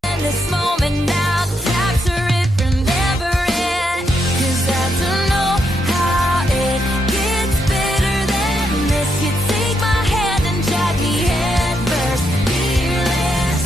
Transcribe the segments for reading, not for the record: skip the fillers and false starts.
In this moment now, capture it, remember it, 'cause I don't know how it gets better than this. You take my hand and drag me head first, fearless.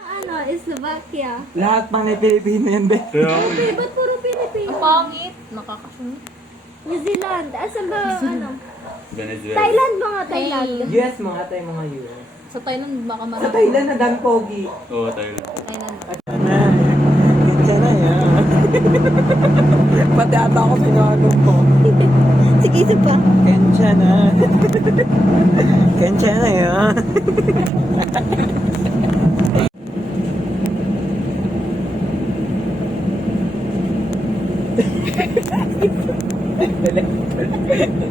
Ano, Slovakia. Lahat pang may Pilipino yan, be. Okay, ba't puro Pilipino? Ang pangit. Nakakasungit. New Zealand. Asan ba, ano? Venezuela. Thailand, mga Thailand. US mga tayo, mga US. Sa Thailand, baka marami. Sa Thailand, na dami pogi. Oo, Thailand. Thailand. Kaya na yan. Pati ata ako pinanong ko. Sige, isa pa. Kensya na. Kensya na yan.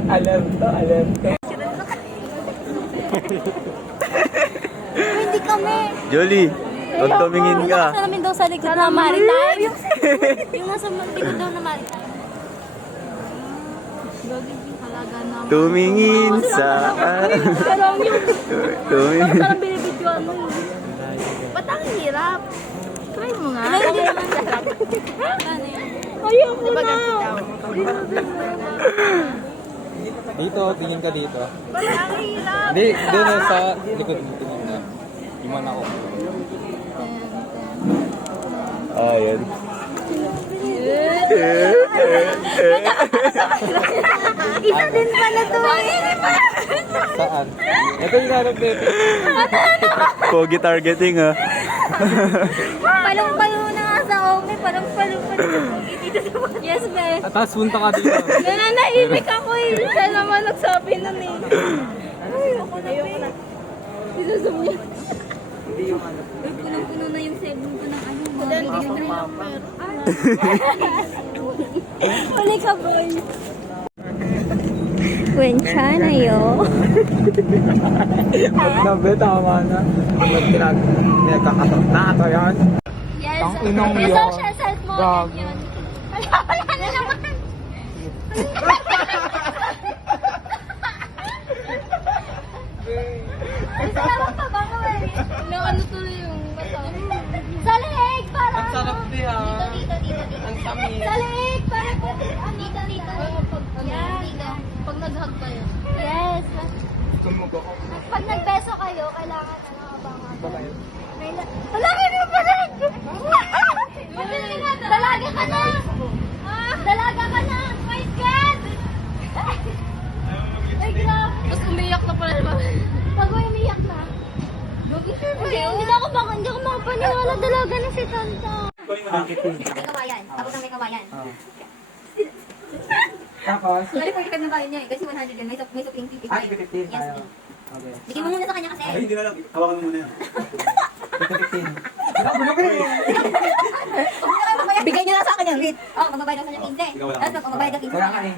Alam to, alam to. Hindi kami. Jolie, huwag tumingin ka. Yung nasa namin daw sa likod na maritime. Yung nasa likod daw na maritime. Halaga na. Tumingin sa... Parang yung, Tumingin. parang binibidyoan mo yun. Ba't ang hirap? Try mo nga. Ayoko na. Dito, tingin ka dito. Ba't ang hirap? Hindi, doon sa likod mo tingin ka. Iman ako. Ayan. Isa din pala to. Saan? Ito yung harap dito. Pogi targeting, ha? Palong-palo na nga sa Omi. Palong-palo-palo sa Omi dito sa mga. Yes, be. At tapos punta ka dito. Nananahimik ako eh. Siya naman nagsabi nun eh. Ayoko na. Sinusum niya. Hindi yung ano. Punong-puno na yung cellphone ko ng ano. Huli ka, boy. Kwencha na yo. Huwag na, be, tama na. Huwag pinagkakatok na ito yan. Yes. Ang inong May yun. social self-model Gag. yun. Wala na naman. Salamat pa ba ko eh? Ano tuloy yung bato? Sa leeg, para Ang sarap di ha. Dito. Ang samin. Sa leeg, para po. Dito. Yan. Pag nag-hug kayo. Yes. Tumug ako. Pag nagbeso kayo, kailangan ano, abangan. Ba kayo? Wala ka na pala! Dalaga ka na! Dalaga ka na! My God! Ay, grabe! Tapos umiyak na pala naman. Pag may umiyak na. Hindi ako makapaniwala dalaga na si Tanta. May kawayan. Tapos ang may kawayan. Tapos? Sorry for na bayan niya eh. Kasi 100 yan. May supling 50. Ay, 15 Yes. tayo. Okay. Bigyan mo muna sa kanya kasi. Ay, hindi na lang. Hawakan mo muna yan. 15. Ako ka rin. Bigay niyo na sa akin yan. Oh, magbabayad ako sa kanya 15. Ikaw wala. Tapos magbabayad ako 15. Kaya ka eh.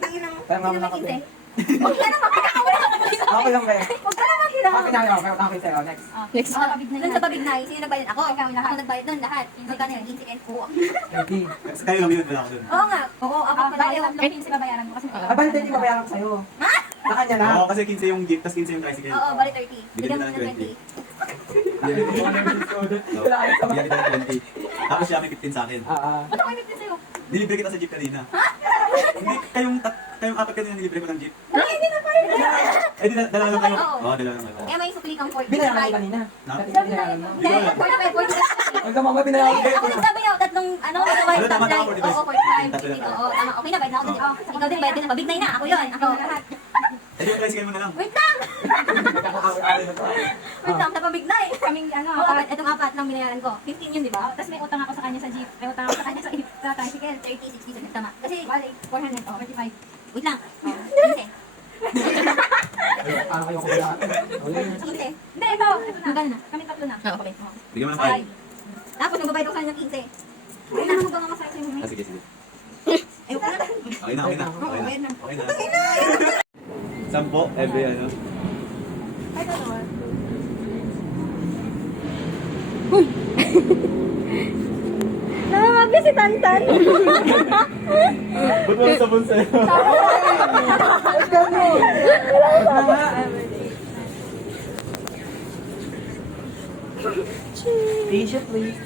Tangin ng... Kaya nga muna ako eh. Huwag ka na makakawala ka pa dito. Ako lang ba eh. Huwag ka na maghirap. Bakit na ako? Kaya ako sa'yo. Next. Next. Doon sa pabignay, sino nagbayad? Ako, ikaw lahat. Ako nagbayad doon, lahat. Magkano yun? 15 and 30. Kasi kayo kami yun, wala ako dun. Oo nga. Oo, ako pala. Ayaw, 15 babayaran mo kasi. Abal, hindi mabayaran ko sa'yo. Ha? Sa kanya na. Oo, kasi 15 yung gift, tapos 15 yung tricycle. Oo, bali 30. Bigyan Bigyan mo mo na ng 20. Bigyan mo ng 20. Tapos siya may 15 sa akin. Ba't ako may 15 sa'yo? Nilibre kita sa jeep kanina. Hindi, kayong apat kanina nilibre ko ng jeep. Ay, hindi na pala. Eh, di dala lang kayo. Oo. Oo, dala lang kayo. Eh, may supli kang 45. Binayaran ko kanina. Na? Binayaran mo. Hindi, 45. Huwag ka mama binayaran ko. Ako nagsabi niya, tatlong, ano, magbabayad Ano, tama, tatlong. tama, 45. Oo, 45. Oo, tama. Okay na, bayad na ako dun. Ikaw din, bayad din. Pabignay na. Ako yun. Ako, lahat. Eh, Ay, yung tricycle mo na lang. Wait lang! Wait lang, napabigla eh. Kaming itong apat lang binayaran ko. 15 yun, di ba? Tapos may utang ako sa kanya sa jeep. May utang ako sa kanya sa tricycle. 30, 60, tama. Kasi bali, 400 o 45. Wait lang. 15. Parang kayo ko ba? 15. Hindi, ito. Magkano na? Kami tatlo na. Okay. Bigyan mo ng 5. Tapos nagbabayad ako sa kanya 15. Wait lang, hanggang ako sa inyo. Ah, sige, sige. Ayoko na. Okay na, okay na. Okay bayad na. na. Okay na. 10, every ano. Ay, ito naman. Namamagay si Tantan. Ba't wala sabon sa'yo? T-shirt, please.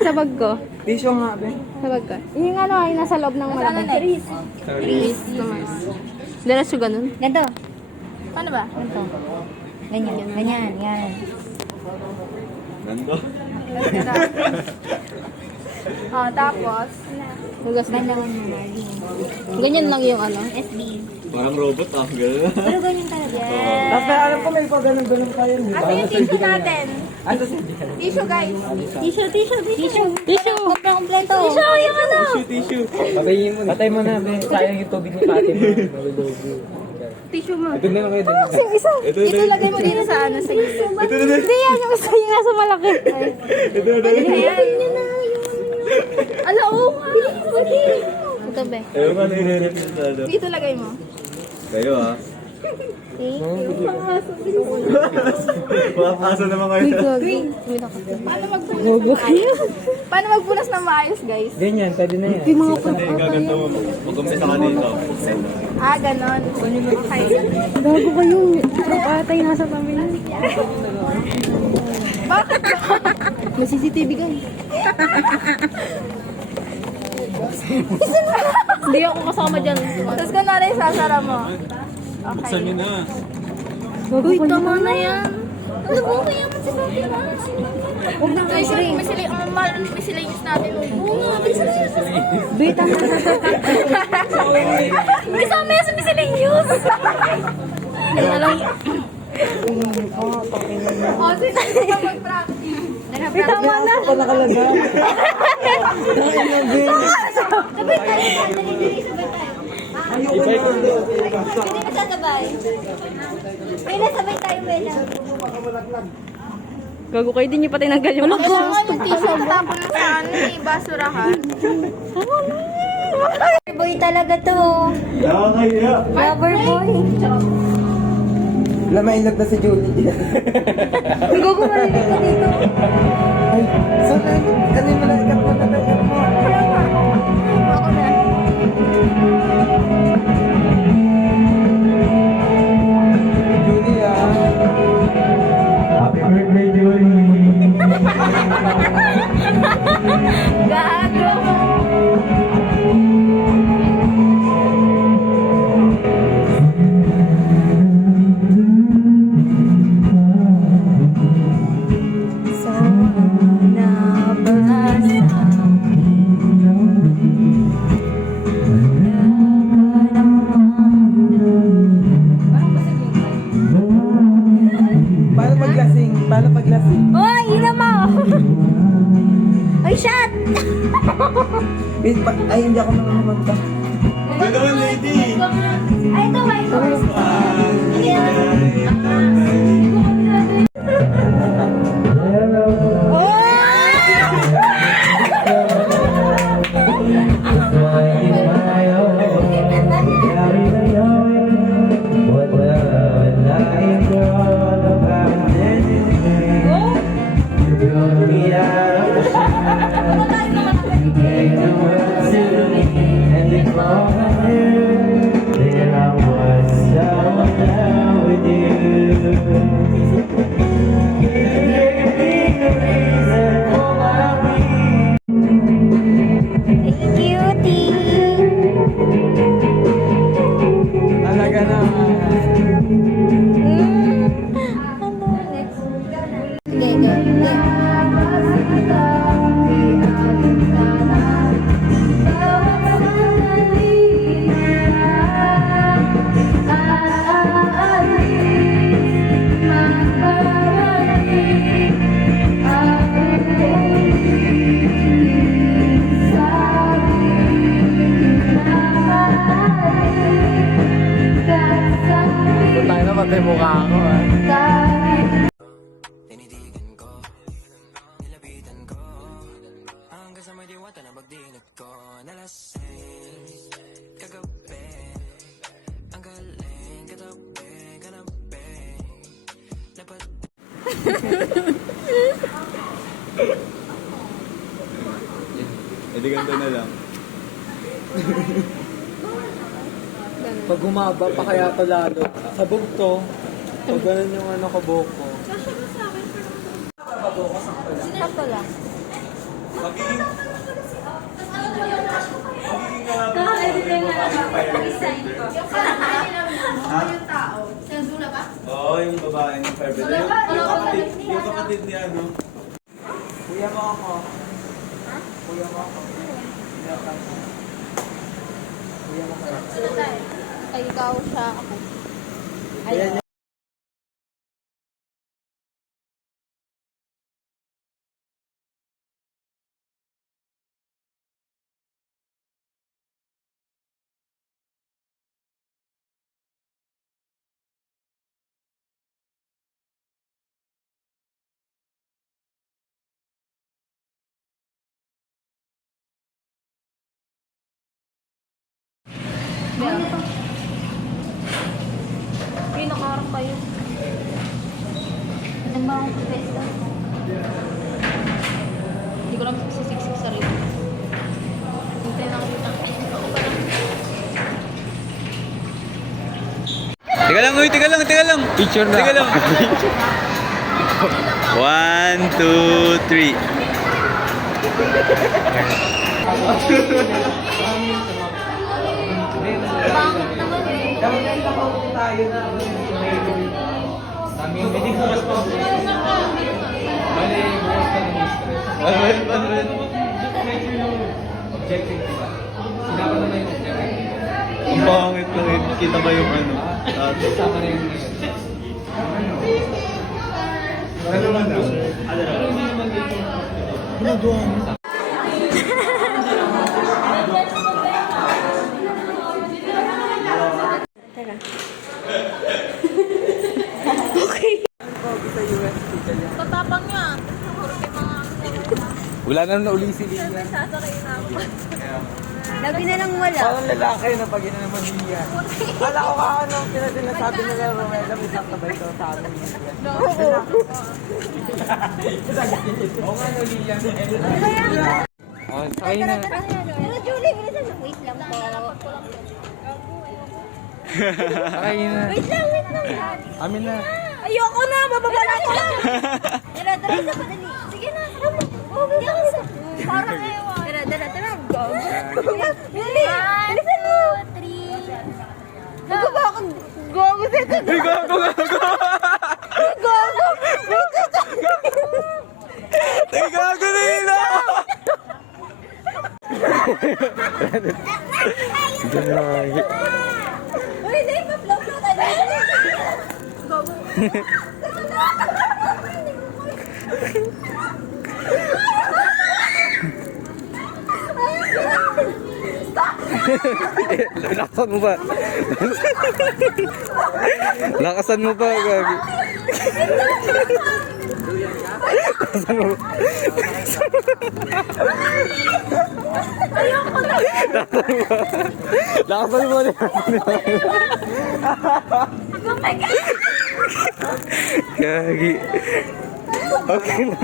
Sa bag ko. Tissue nga, be. Sa bag ko. Yung ano ay nasa loob ng malaki. Tris naman. Diretso ganun. Ganito. Paano ba? Ganito. Ganyan. Ganyan. Yan. Ganda. Tapos, hugas na. Bandawan mo, Marlene. Ganyan lang yung ano. SB. Parang robot ah. Gano'n. Pero ganyan talaga. Tapos alam ko may pa ganun tayo. Ate yung tissue natin. Ano sa Tissue guys. Tissue. Tissue. Kompleto. Yung ano. tissue? Patayin mo na. Patay mo na, be. Sayang yung tubig ni pati mo. Malulogo. Tissue mo. Ito na lang kayo din. Yung isa. Ito, Ito lagay mo dito sa ano. Sa Ito na. Hindi yan. Yung isa yung nasa malaki. Ito na. Ala, oo nga. Ito be. Ayaw ka nire-repeat sa ano. Dito lagay mo. Kayo ah. Thank Mga aso naman kayo. Paano magpunas? Paano magpunas ng maayos, guys? Ganyan, pwede na yan. Hindi, gaganto mo. Mag-umpisa ka dito. Ganon. Okay. Bago kayo. Patay nasa pamilya. Bakit ba? May CCTV guys. Hindi ako kasama dyan. Tapos kunwari sasara mo. Buksan nyo na. Uy, tama na yan. Ano ba mayaman si Papi na? Huwag na guys, may silayos natin. Oo nga, may silayos. Bita na. May sama yan sa may silayos. Alam niyo. O, sige na mag-practice. Tama na. Ako nakalaga. Sabay tayo. Dali, sabay tayo. Ibay ko din. Hindi ka sasabay. Pwede sabay tayo, Bella. Gago kayo din yung patay ng galing. Ano ba? Yung tissue mo. Tapon mo sa ano eh, basurahan. Lover boy talaga to. Nakakaya. Lover boy. Lamay na si Julie. Gago marinig ka dito. Ay, saan na? Ano yung malalagat mo na tayo mo? Ako na. Julie, ah. Happy birthday, Julie. Gago. Paano paglasing? Paano paglasing? Hoy, ina mo! Ay, shot! Ay, hindi ako makakamanta. Gano'n, lady. Ay, ito, my first. Talaga na. pati mukha ko ah. Hindi ganito na lang. Pag humaba pa kaya to lalo. Sabog to. Pag ganun yung ano kabuhok ko. Sakto lang. Magiging... Oo, yung babae ng firebender. Yung kapatid niya, ano? Kuya mo ako. Kuya mo ako. Kuya mo ako. Ay, ikaw siya ako. Ayan. Hindi, nakaharap kayo. Anong ba akong pwesto? Hindi ko lang sisiksik sarili. Hindi na nakita. Ako pa lang. Teka lang, uy, teka lang. Picture na. Teka lang. 1, 2, 3. Pangit naman eh. Hindi bukas pa. Bali, bukas pa ng stress. Objective, diba? Sinabi na yung objective. Ang pangit lang eh. Kita ba yung ano? Sama na yung ano man daw? Hindi naman dito. Ginagawa mo. Tatapang niya. Wala na nauli si Lian. Sasakay na ako. Labi na lang wala. Parang lalaki na pag ina naman Lian. Wala ko ka ano, sinasabi nila Romela, may sakabay daw sa amin. Oo nga no, Lian. Oh, sakay na. Pero Julie, bilisan mo. Wait lang po. Sakay na. Wait lang. Amin na. Ayoko na, bababa na ako lang. Tara, isa pa dali. Sige na, tara. Hindi ako isa. Parang ewan. Tara. Go. Dali, bilisan mo. 3. Bababa ako. Go. Uy, gago. Ay, gago na yun ah! Gagi. Uy, hindi, pa-flow tayo. Go. Lakasan mo pa. Lakasan mo pa, Gagi. Lakasan mo. Lakasan mo. Gagi. Okay na.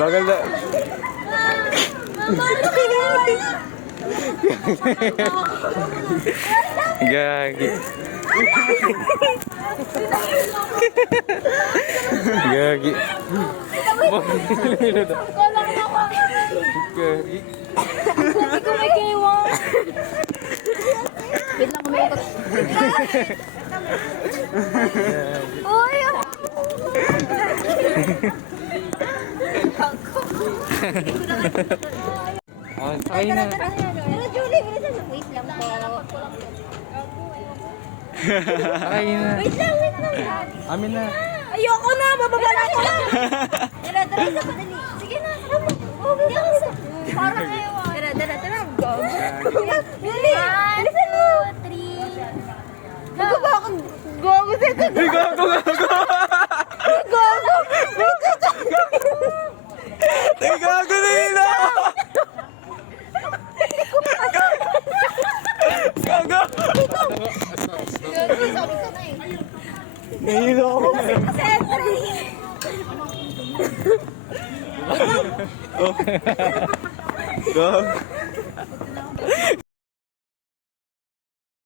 Bagal na. Gagi. Gagi. Gagi. Hindi ko may kiwan. Wait lang, umiikot. Uy! Oh, sakay na. Pero Julie, bilisan mo. Wait lang po. Sakay na. Wait lang. Amin na. Ayoko na, bababa na ako lang. Tara, isa pa dali. Sige na, tara. Hindi ako isa. Parang ewan. Tara. Go. Dali, bilisan mo. 3. Bababa ako. Gago, sito. Ay, gago, gago! Gago. Ay, gago na yun ah! Gago! Gago, sabi ko na eh. Nahilo ako. Oh. Gago.